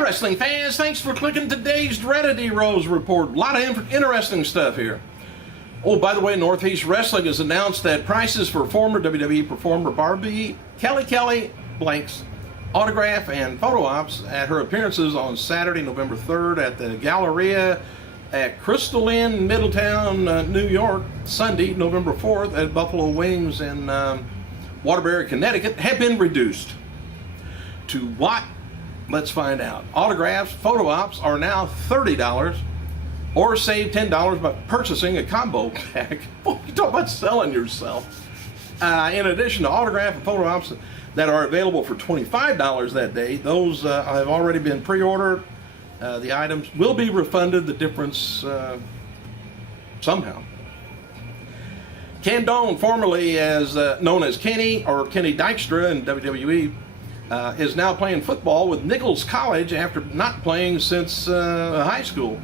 Hi wrestling fans, thanks for clicking today's Dreaded Heroes report. A lot of interesting stuff here. Oh, by the way, Northeast Wrestling has announced that prices for former WWE performer Barbie Kelly Blank's autograph and photo ops at her appearances on Saturday, November 3rd at the Galleria at Crystal Inn, Middletown, New York, Sunday, November 4th at Buffalo Wings in Waterbury, Connecticut, have been reduced. To what? Let's find out. Autographs, photo ops are now $30, or save $10 by purchasing a combo pack. Boy, you talk about selling yourself. In addition to autograph and photo ops that are available for $25 that day, those have already been pre-ordered. The items will be refunded, the difference somehow. Candone, formerly as known as Kenny or Kenny Dykstra in WWE, is now playing football with Nichols College after not playing since high school.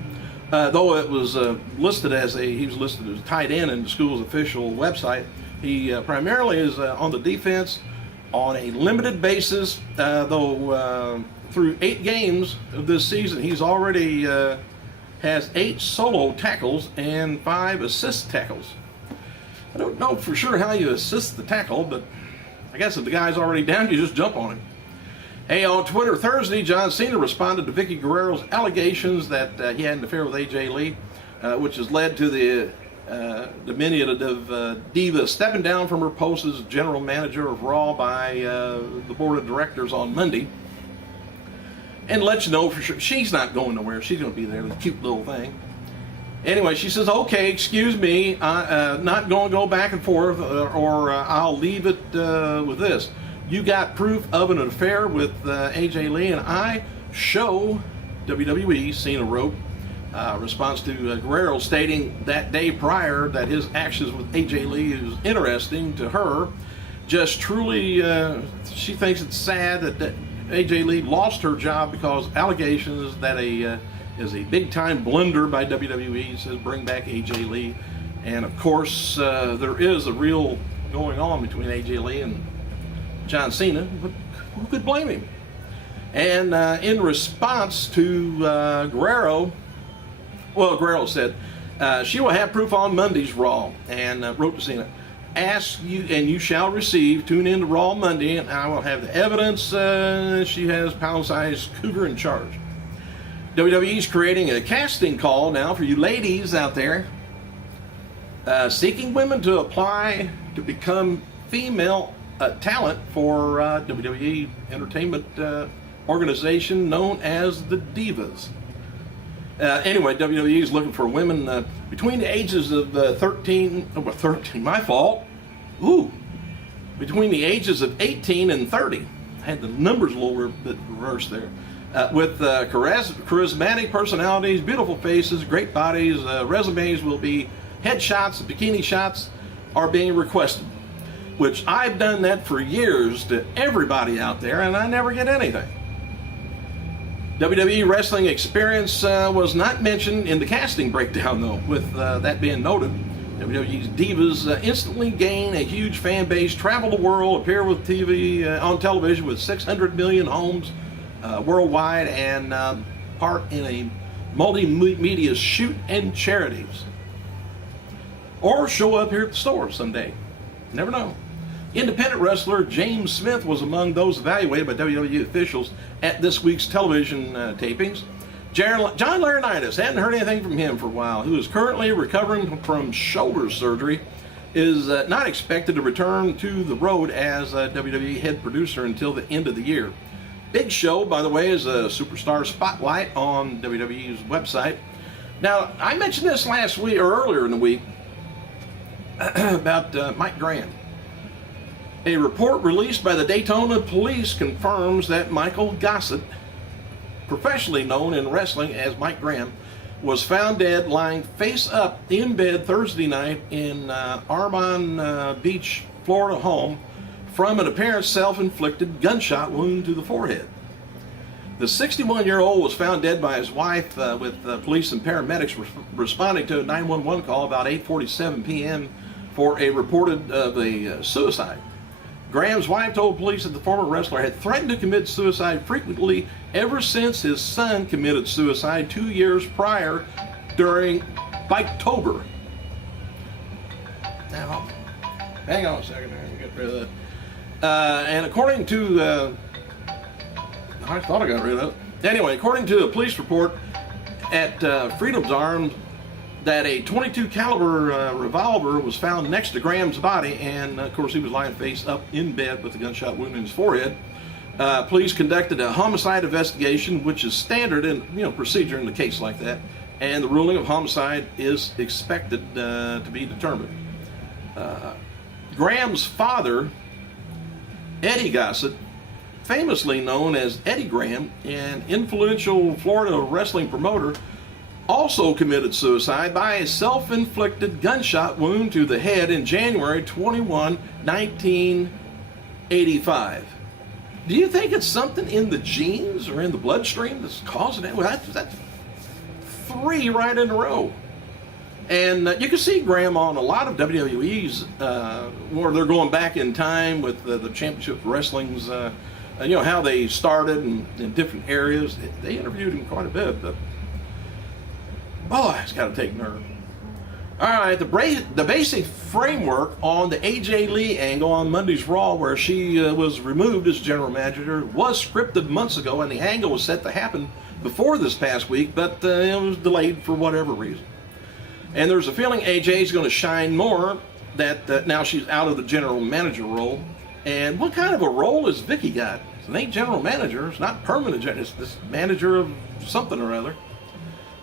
Though it was listed as he was listed as tight end in the school's official website, he primarily is on the defense on a limited basis, though through 8 games of this season, he's already has 8 solo tackles and 5 assist tackles. I don't know for sure how you assist the tackle, but I guess if the guy's already down, you just jump on him. Hey, on Twitter Thursday, John Cena responded to Vickie Guerrero's allegations that he had an affair with AJ Lee, which has led to the diminutive Diva stepping down from her post as general manager of Raw by the board of directors on Monday. And let you know for sure, she's not going nowhere. She's going to be there, the cute little thing. Anyway, she says, okay, excuse me, not going to go back and forth, or I'll leave it with this. You got proof of an affair with AJ Lee, and I show WWE, Cena wrote, response to Guerrero stating that day prior that his actions with AJ Lee is interesting to her. Just truly, she thinks it's sad that AJ Lee lost her job because allegations that is a big-time blunder by WWE, says bring back AJ Lee. And of course, there is a real going on between AJ Lee and John Cena, but who could blame him? And in response to Guerrero, well, Guerrero said, she will have proof on Monday's Raw, and wrote to Cena, ask you and you shall receive, tune in to Raw Monday, and I will have the evidence. She has pound-sized cougar in charge. WWE's creating a casting call now for you ladies out there, seeking women to apply to become female talent for WWE entertainment organization known as the Divas. Anyway, WWE is looking for women between the ages of 13, my fault. Ooh, between the ages of 18 and 30. I had the numbers a little bit reversed there. With charismatic personalities, beautiful faces, great bodies, resumes will be headshots, bikini shots are being requested. Which I've done that for years to everybody out there, and I never get anything. WWE wrestling experience was not mentioned in the casting breakdown, though. With that being noted, WWE's Divas instantly gain a huge fan base, travel the world, appear with on television with 600 million homes worldwide, and part in a multimedia shoot and charities. Or show up here at the store someday. Never know. Independent wrestler James Smith was among those evaluated by WWE officials at this week's television tapings. John Laurinaitis, hadn't heard anything from him for a while, who is currently recovering from shoulder surgery, is not expected to return to the road as WWE head producer until the end of the year. Big Show, by the way, is a superstar spotlight on WWE's website. Now, I mentioned this last week, or earlier in the week, about Mike Graham. A report released by the Daytona Police confirms that Michael Gossett, professionally known in wrestling as Mike Graham, was found dead lying face up in bed Thursday night in Armon Beach, Florida home from an apparent self-inflicted gunshot wound to the forehead. The 61-year-old was found dead by his wife with police and paramedics responding to a 911 call about 8:47 p.m. for a reported of a suicide. Graham's wife told police that the former wrestler had threatened to commit suicide frequently ever since his son committed suicide 2 years prior during Biketober. Now, hang on a second, let me get rid of that. And according to, I thought I got rid of it. Anyway, according to a police report at Freedom's Arms, that a .22 caliber revolver was found next to Graham's body, and of course he was lying face up in bed with a gunshot wound in his forehead. Police conducted a homicide investigation, which is standard in procedure in a case like that, and the ruling of homicide is expected to be determined. Graham's father, Eddie Gossett, famously known as Eddie Graham, an influential Florida wrestling promoter, also committed suicide by a self-inflicted gunshot wound to the head in January 21, 1985. Do you think it's something in the genes or in the bloodstream that's causing it? Well, that's 3 right in a row. And you can see Graham on a lot of WWE's where they're going back in time with the championship wrestlings, how they started in different areas. They interviewed him quite a bit, but boy, it's got to take nerve. All right, the basic framework on the AJ Lee angle on Monday's Raw, where she was removed as general manager, was scripted months ago, and the angle was set to happen before this past week, but it was delayed for whatever reason. And there's a feeling AJ is going to shine more that now she's out of the general manager role. And what kind of a role has Vickie got? It ain't general manager. It's not permanent. It's this manager of something or other.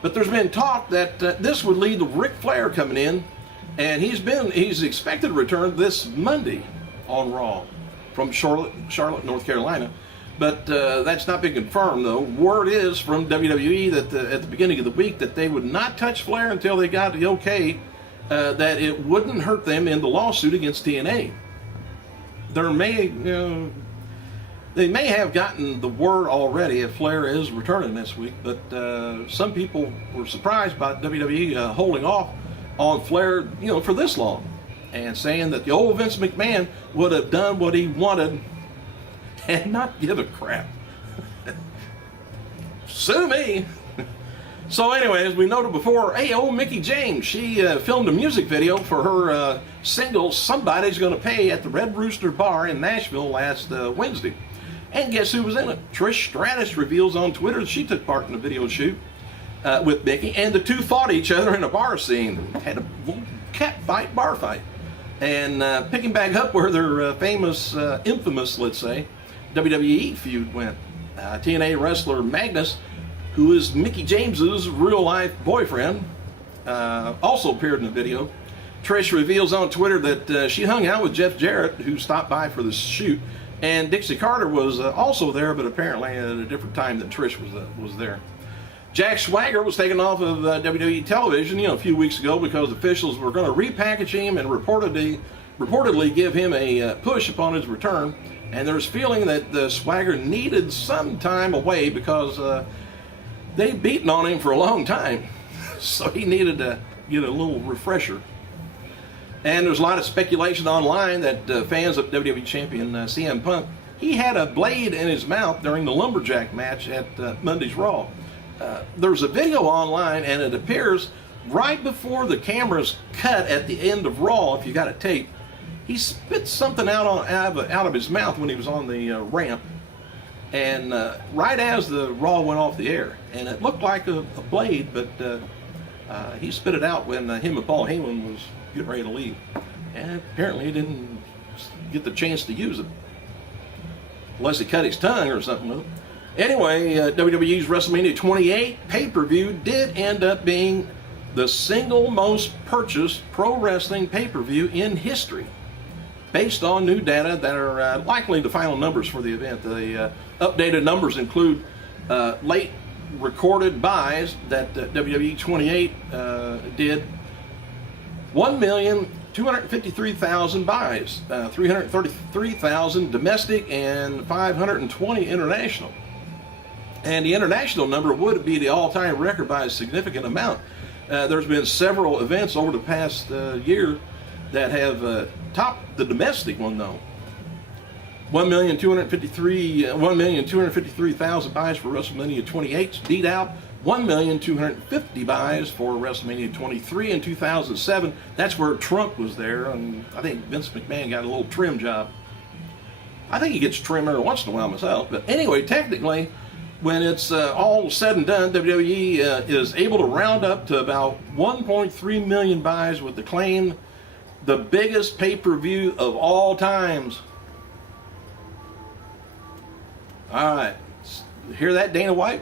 But there's been talk that this would lead to Ric Flair coming in, and he's expected to return this Monday on Raw from Charlotte, North Carolina. But that's not been confirmed, though. Word is from WWE that at the beginning of the week that they would not touch Flair until they got the okay that it wouldn't hurt them in the lawsuit against TNA. They may have gotten the word already if Flair is returning this week, but some people were surprised by WWE holding off on Flair, for this long, and saying that the old Vince McMahon would have done what he wanted and not give a crap. Sue me. So anyway, as we noted before, old Mickie James, she filmed a music video for her single Somebody's Gonna Pay at the Red Rooster Bar in Nashville last Wednesday. And guess who was in it? Trish Stratus reveals on Twitter that she took part in the video shoot with Mickie, and the two fought each other in a bar scene. Had a little cat fight, bar fight. And picking back up where their famous, infamous, let's say, WWE feud went. TNA wrestler Magnus, who is Mickie James's real-life boyfriend, also appeared in the video. Trish reveals on Twitter that she hung out with Jeff Jarrett, who stopped by for the shoot, and Dixie Carter was also there, but apparently at a different time than Trish was there. Jack Swagger was taken off of WWE television, a few weeks ago because officials were going to repackage him and reportedly give him a push upon his return. And there's feeling that Swagger needed some time away because they'd beaten on him for a long time. So he needed to get a little refresher. And there's a lot of speculation online that fans of WWE Champion CM Punk, he had a blade in his mouth during the lumberjack match at Monday's Raw. There's a video online, and it appears right before the camera's cut at the end of Raw, if you got it taped. He spit something out of his mouth when he was on the ramp, and right as the Raw went off the air, and it looked like a blade, but he spit it out when him and Paul Heyman was getting ready to leave, and apparently he didn't get the chance to use it, unless he cut his tongue or something with it. Anyway, WWE's WrestleMania 28 pay-per-view did end up being the single most purchased pro wrestling pay-per-view in history, based on new data that are likely the final numbers for the event. The updated numbers include late recorded buys that WWE 28 did 1,253,000 buys, 333,000 domestic and 520 international. And the international number would be the all-time record by a significant amount. There's been several events over the past year that have topped the domestic one, though. 1,253,000 buys for WrestleMania 28, beat out 1,250,000 buys for WrestleMania 23 in 2007. That's where Trump was there, and I think Vince McMahon got a little trim job. I think he gets trim every once in a while myself. But anyway, technically, when it's all said and done, WWE is able to round up to about 1.3 million buys with the claim the biggest pay-per-view of all times. All right, hear that, Dana White?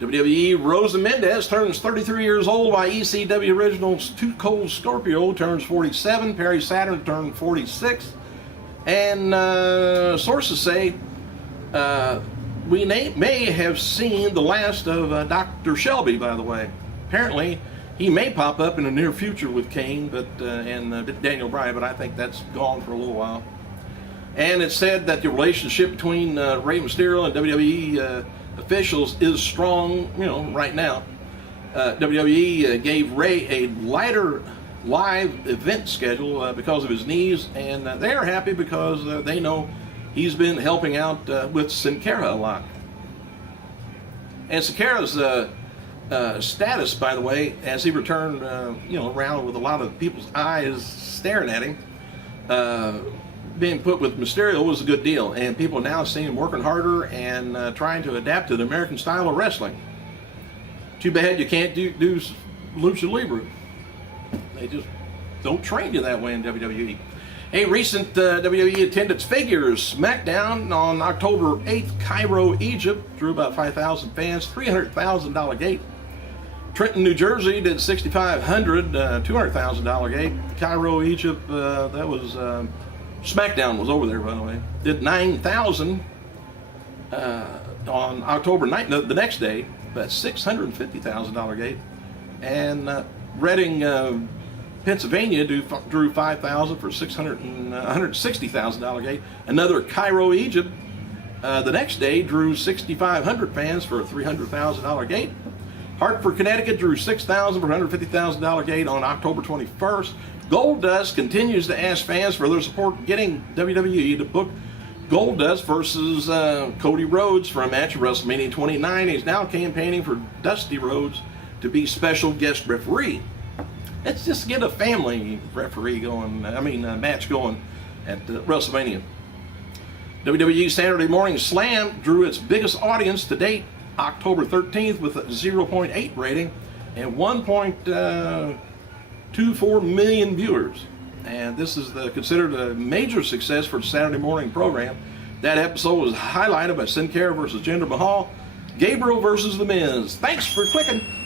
WWE Rosa Mendez turns 33 years old, while ECW Originals Too Cold Scorpio turns 47. Perry Saturn turned 46. And sources say we may have seen the last of Dr. Shelby, by the way. Apparently, he may pop up in the near future with Kane and Daniel Bryan, but I think that's gone for a little while. And it's said that the relationship between Rey Mysterio and WWE officials is strong, right now. WWE gave Rey a lighter live event schedule because of his knees, and they're happy because they know he's been helping out with Sin Cara a lot. And Sin Cara's status, by the way, as he returned, around with a lot of people's eyes staring at him, being put with Mysterio was a good deal, and people now see him working harder and trying to adapt to the American style of wrestling. Too bad you can't do Lucha Libre. They just don't train you that way in WWE. A recent WWE attendance figures: SmackDown on October 8th, Cairo, Egypt, drew about 5,000 fans, $300,000 gate. Trenton, New Jersey did 6,500, $200,000 gate. Cairo, Egypt, that was SmackDown was over there, by the way. Did 9,000 on October 9th, the next day, but $650,000 gate. And Reading, Pennsylvania drew 5,000 for $160,000 gate. Another Cairo, Egypt, the next day drew 6,500 fans for a $300,000 gate. Hartford, Connecticut drew 6,000 for $150,000 gate on October 21st. Goldust continues to ask fans for their support, getting WWE to book Goldust versus Cody Rhodes for a match at WrestleMania 29. He's now campaigning for Dusty Rhodes to be special guest referee. Let's just get a family referee going, match going at WrestleMania. WWE Saturday Morning Slam drew its biggest audience to date, October 13th, with a 0.8 rating and 1.24 million viewers. And this is considered a major success for the Saturday morning program. That episode was highlighted by Sin Cara versus Jinder Mahal, Gabriel versus The Miz. Thanks for clicking.